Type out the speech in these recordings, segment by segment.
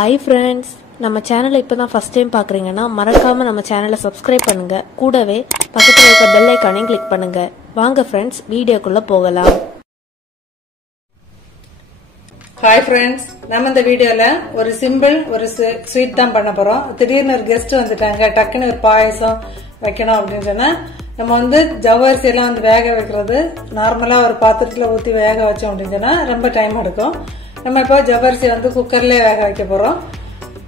Hi friends, நம்ம சேனலை இப்பதான் ஃபர்ஸ்ட் டைம் பார்க்கறீங்கன்னா மறக்காம நம்ம சேனலை சப்ஸ்கிரைப் பண்ணுங்க. கூடவே பக்கத்துல இருக்க பெல் ஐகானையும் கிளிக் பண்ணுங்க. வாங்க फ्रेंड्स, வீடியோக்குள்ள போகலாம். ஹாய் ஃப்ரெண்ட்ஸ், நம்ம இந்த வீடியோல ஒரு சிம்பிள் ஒரு ஸ்வீட் தான் பண்ண போறோம். திடீர்னு ஒரு கெஸ்ட் வந்துட்டாங்க, டக்குன்னு ஒரு பாயசம் வைக்கணும் அப்படின்னு சொன்னா நம்ம ஜவ்வரிசி எல்லாம் வேக வைக்கிறது நார்மலா ஒரு பாத்திரத்துல ஊத்தி வேக வச்சோம் அப்படின்னு சொன்னா ரொம்ப டைம் எடுக்கும். நம்ம இப்போ ஜவ்வரிசி குக்கர்ல வேக வைக்க போறோம்.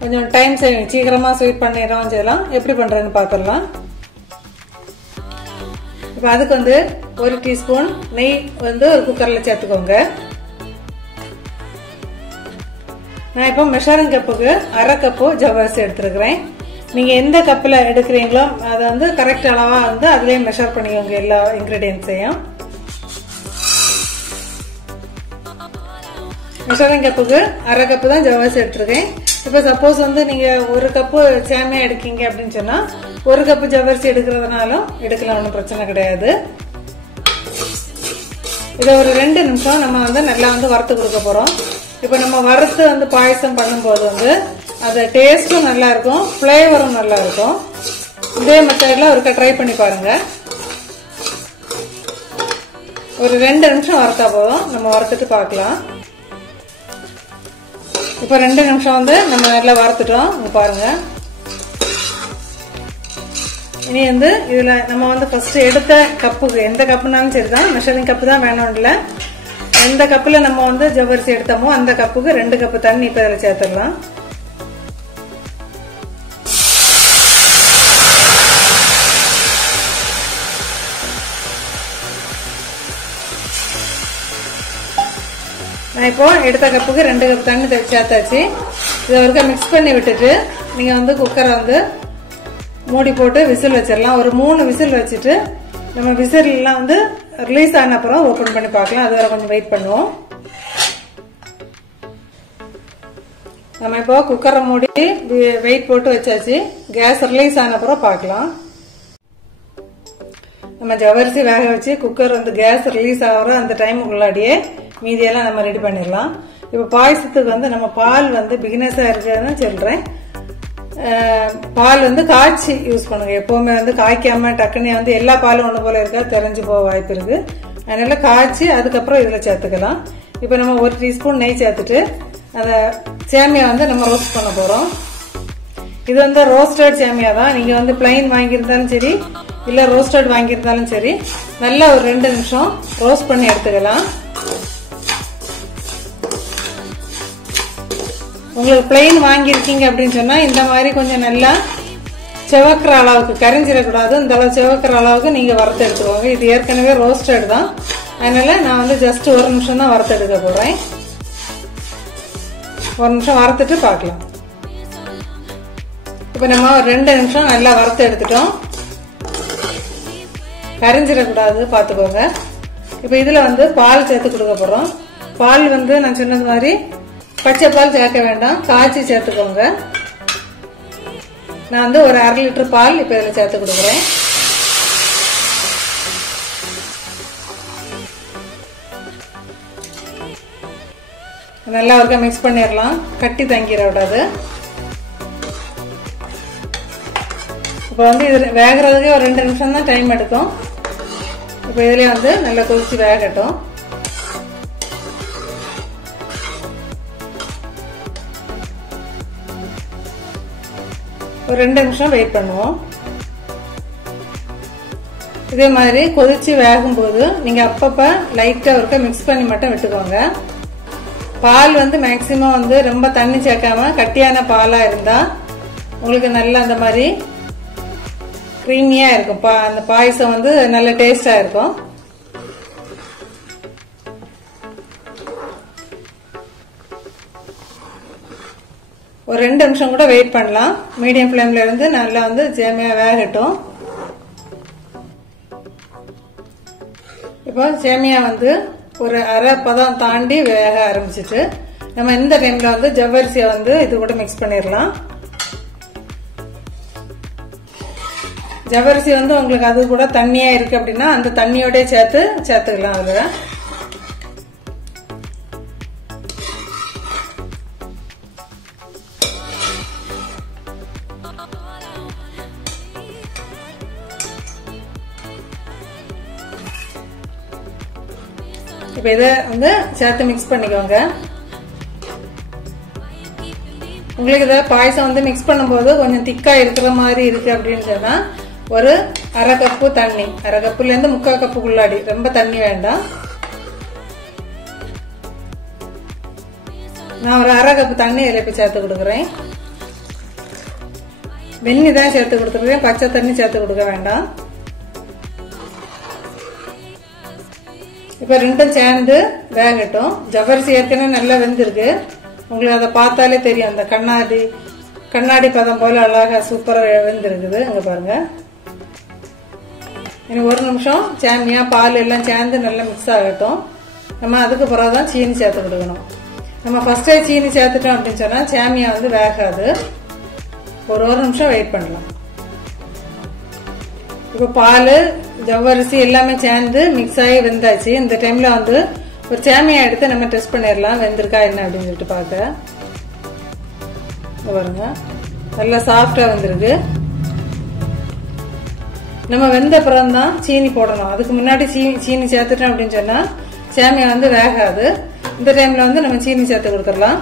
கொஞ்சம் டைம் சேவிங், சீக்கிரமா ஸ்வீட் பண்ணிடலாம் செய்யலாம். எப்படி பண்றதுன்னு பாத்திரலாம். இப்ப அதுக்கு 1 டீஸ்பூன் நெய் ஒரு குக்கர்ல சேர்த்துக்கோங்க. நான் இப்போ மெஷரிங் கப்புக்கு 1/2 கப்பு ஜவ்வரிசி எடுத்துருக்கிறேன். நீங்க எந்த கப்புல எடுக்கிறீங்களோ அதை கரெக்ட் அளவா அதுலயே மெஷர் பண்ணிக்கோங்க எல்லா இன்கிரீடியன்ஸையும். மெஷரிங் கப்புக்கு 1/2 கப்பு தான் ஜவ்வரிசி எடுத்திருக்கேன். இப்ப சப்போஸ் நீங்க 1 கப்பு சேமியா எடுக்கீங்க அப்படின்னு சொன்னா 1 கப்பு ஜவ்வரிசி எடுக்கிறதுனாலும் எடுக்கலாம், ஒன்றும் பிரச்சனை கிடையாது. இதை ஒரு 2 நிமிஷம் நம்ம நல்லா வறுத்து கொடுக்க போறோம். இப்ப நம்ம வறுத்து பாயசம் பண்ணும்போது அது டேஸ்டும் நல்லா இருக்கும், பிளேவரும் நல்லா இருக்கும். இதே மெத்தட்ல ஒருக்கா ட்ரை பண்ணி பாருங்க. ஒரு 2 நிமிஷம் வறுத்தா போதும், நம்ம வறுத்துட்டு பார்க்கலாம். இப்ப 2 நிமிஷம் நம்ம நல்லா வறுத்துட்டோம். பாருங்க, இனி இதுல நம்ம ஃபர்ஸ்ட் எடுத்த கப்புக்கு, எந்த கப்புனாலும் சரிதான், மெஷரிங் கப்பு தான் வேணும் இல்ல, எந்த கப்புல நம்ம ஜவ்வரிசி எடுத்தோமோ அந்த கப்புக்கு 2 கப்பு தண்ணி இப்ப இதுல சேர்த்துடலாம். நான் இப்போ எடுத்த கப்புக்கு 2 கப் தண்ணி சேர்த்தாச்சு. இதை ஒருக்கா மிக்ஸ் பண்ணி விட்டுட்டு நீங்க குக்கரை மூடி போட்டு விசில் வச்சிடலாம். ஒரு 3 விசில் வச்சுட்டு நம்ம விசில் எல்லாம் ரிலீஸ் ஆன அப்புறம் ஓபன் பண்ணி பார்க்கலாம். அது வரை கொஞ்சம் வெயிட் பண்ணுவோம். நம்ம இப்போ குக்கரை மூடி வெயிட் போட்டு வச்சாச்சு. கேஸ் ரிலீஸ் ஆன அப்புறம் பார்க்கலாம். நம்ம ஜவ்வரிசி வேக வச்சு குக்கர் கேஸ் ரிலீஸ் ஆகிற அந்த டைமுக்குள்ளாடியே மீதியெல்லாம் நம்ம ரெடி பண்ணிடலாம். இப்ப பாயசத்துக்கு நம்ம பால் பிகினஸா இருக்குன்னு சொல்றேன். பால் காய்ச்சி யூஸ் பண்ணுங்க. எப்பவுமே காய்க்காம டக்குன்னு எல்லா பாலும் ஒண்ணு போல இருக்கா, தெரிஞ்சு போக வாய்ப்பு இருக்கு. அதனால காய்ச்சி அதுக்கப்புறம் இதுல சேர்த்துக்கலாம். இப்ப நம்ம 1 டீஸ்பூன் நெய் சேர்த்துட்டு அந்த சேமியா நம்ம ரோஸ்ட் பண்ண போறோம். இது ரோஸ்டட் சேமியா தான். நீங்க பிளைன் வாங்கியிருந்தாலும் சரி, இல்ல ரோஸ்டட் வாங்கியிருந்தாலும் சரி, நல்லா ஒரு 2 நிமிஷம் ரோஸ்ட் பண்ணி எடுத்துக்கலாம். உங்களுக்கு பிளைன் வாங்கியிருக்கீங்க அப்படின்னு சொன்னா இந்த மாதிரி கொஞ்சம் நல்லா செவக்கிற அளவுக்கு, கரிஞ்சிடக்கூடாது, இந்த அளவு செவக்கிற அளவுக்கு நீங்க வறுத்து எடுத்துக்கோங்க. இது ஏற்கனவே ரோஸ்டட் தான், அதனால நான் ஜஸ்ட் 1 நிமிஷம் தான் வறுத்து எடுக்க போறேன். 1 நிமிஷம் வறுத்துட்டு பார்க்கலாம். இப்ப நம்ம 2 நிமிஷம் நல்லா வறுத்து எடுத்துட்டோம். கரிஞ்சிடக்கூடாது பாத்துக்கோங்க. இப்ப இதுல பால் சேர்த்து கொடுக்க போறோம். பால் நான் சொன்னது மாதிரி பச்சை பால் சேர்க்க வேண்டாம், காய்ச்சி சேர்த்துக்கோங்க. நான் ஒரு 1/2 லிட்டர் பால் இப்ப இதுல சேர்த்து கொடுக்குறேன். நல்லா ஒருக்கா மிக்ஸ் பண்ணிடலாம், கட்டி தங்கிட விடாது. இப்ப இது வேகிறதுக்கு ஒரு 2 நிமிஷம் தான் டைம் எடுக்கும். இப்ப இதுலயே நல்லா கொதிச்சு வேகட்டும். ஒரு 2 நிமிஷம் வெயிட் பண்ணுவோம். இதே மாதிரி கொதிச்சு வேகும் போது நீங்க அப்பப்ப லைட்டா ஒருக்க மிக்ஸ் பண்ணி மட்டும் விட்டுக்கோங்க. பால் மேக்சிமம் ரொம்ப தண்ணி சேர்க்காம கட்டியான பாலா இருந்தா உங்களுக்கு நல்ல அந்த மாதிரி கிரீமியா இருக்கும். அந்த பாயசம் நல்ல டேஸ்டா இருக்கும். ஒரு 2 நிமிஷம் கூட வெயிட் பண்ணலாம். மீடியம் ஃபிளேம்ல இருந்து நல்லா சேமியா வேகட்டும். இப்போ சேமியா ஒரு அரை பதம் தாண்டி வேக ஆரம்பிச்சிட்டு நம்ம இந்த டைம்ல ஜவ்வரிசியை இது கூட மிக்ஸ் பண்ணிடலாம். ஜவ்வரிசி உங்களுக்கு அது கூட தண்ணியா இருக்கு அப்படின்னா அந்த தண்ணியோட சேர்த்துக்கலாம். அதுல இப்போ இதை வந்து சேர்த்து மிக்ஸ் பண்ணிக்கோங்க. உங்களுக்கு இதை பாயசம் வந்து மிக்ஸ் பண்ணும்போது கொஞ்சம் திக்கா இருக்கிற மாதிரி இருக்கு அப்படின்னு சொன்னா ஒரு அரை கப்பு தண்ணி, அரை கப்புல இருந்து 3/4 கப்புக்குள்ளாடி, ரொம்ப தண்ணி வேண்டாம். நான் ஒரு அரை கப்பு தண்ணி இதில் இப்போ சேர்த்து கொடுக்குறேன். வெந்நி தான் சேர்த்து கொடுத்துருக்கேன், பச்சை தண்ணி சேர்த்து கொடுக்க வேண்டாம். இப்போ ரெண்டும் சேர்ந்து வேகட்டும். ஜவ்வரிசி ஏற்கனவே நல்லா வெந்திருக்கு, உங்களுக்கு அதை பார்த்தாலே தெரியும். அந்த கண்ணாடி பதம் போல அழகா சூப்பராக வெந்திருக்குது. அங்கே பாருங்க. இன்னும் ஒரு நிமிஷம் சேமியா பால் எல்லாம் சேர்ந்து நல்லா மிக்ஸ் ஆகட்டும். நம்ம அதுக்கு பிறகு தான் சீனி சேர்த்து கொடுக்கணும். நம்ம ஃபர்ஸ்டே சீனி சேர்த்துட்டோம் அப்படின்னு சொன்னா சேமியா வந்து வேகாது. ஒரு நிமிஷம் வெயிட் பண்ணலாம். இப்போ பால் ஜவ்வரிசி எல்லாமே சேர்ந்து மிக்ஸ் ஆகி வெந்தாச்சு. இந்த டைம்ல வந்து ஒரு சேமியா எடுத்து நம்ம டெஸ்ட் பண்ணிடலாம் வெந்திருக்கா என்ன அப்படின்னு சொல்லிட்டு பார்க்க. பாருங்க, நல்லா சாஃப்டா வந்திருக்கு. நம்ம வெந்த அப்புறம் தான் சீனி போடணும். அதுக்கு முன்னாடி சீனி சேர்த்துட்டோம் அப்படின்னு சொன்னா சேமியா வந்து வேகாது. இந்த டைம்ல வந்து நம்ம சீனி சேர்த்து கொடுத்துடலாம்.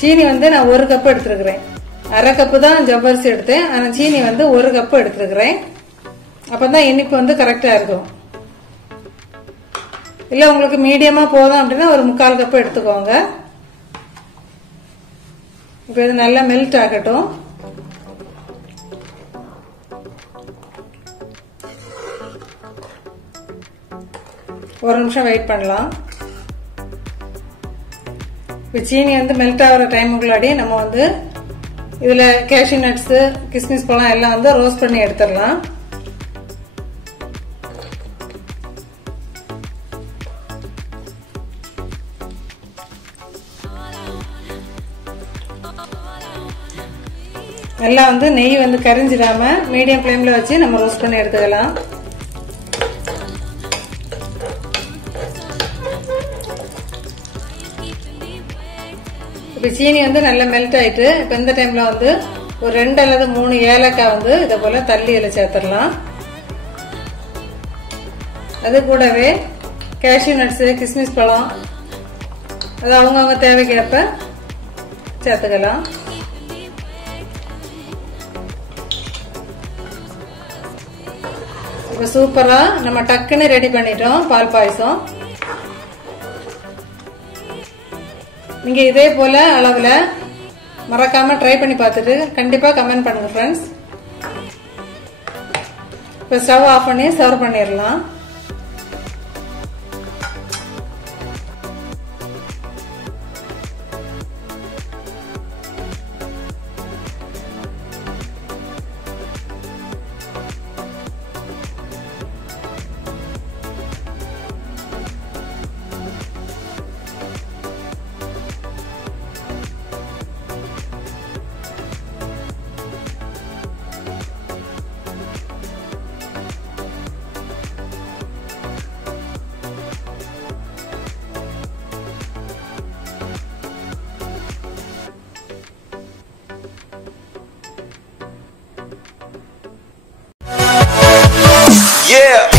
சீனி வந்து நான் 1 கப் எடுத்துருக்கிறேன். அரை கப்பு தான் ஜவ்வரிசி எடுத்தேன், ஆனா சீனி வந்து 1 கப் எடுத்துருக்கிறேன். அப்பதான் இனிப்பு வந்து கரெக்டா இருக்கும். இல்ல உங்களுக்கு மீடியமா போதும் அப்படின்னா ஒரு 3/4 கப் எடுத்துக்கோங்க. இப்ப இது நல்லா மெல்ட் ஆகட்டும். ஒரு நிமிஷம் வெயிட் பண்ணலாம். இப்ப சீனி வந்து மெல்ட் ஆகிற டைமுக்குள்ளாடி நம்ம வந்து இதுல கேஷ்யூ நட்ஸ், கிஸ்மிஸ் பழம் எல்லாம் வந்து ரோஸ்ட் பண்ணி எடுத்துடலாம். எல்லாம் வந்து நெய் வந்து கரிஞ்சிடாம மீடியம் ஃப்ளேம்ல வச்சு நம்ம ரோஸ்ட் பண்ணி எடுத்துக்கலாம். இப்ப சீனி வந்து நல்லா மெல்ட் ஆயிட்டு இப்ப இந்த டைம்ல வந்து ஒரு 2 அல்லது 3 ஏலக்காய் வந்து இதை போல தள்ளி இதில் சேர்த்துடலாம். அது கூடவே கேஷ்யூ நட்ஸ், கிஸ்மிஸ் பழம் அது அவங்கவுங்க தேவைக்கேற்ப சேர்த்துக்கலாம். இப்ப சூப்பரா நம்ம டக்குன்னு ரெடி பண்ணிட்டோம் பால் பாயசம். நீங்க இதே போல அளவுல மறக்காம ட்ரை பண்ணி பார்த்துட்டு கண்டிப்பா கமெண்ட் பண்ணுங்க ஃப்ரெண்ட்ஸ். இப்ப ஸ்டவ் ஆஃப் பண்ணி சர்வ் பண்ணிடலாம். Yeah.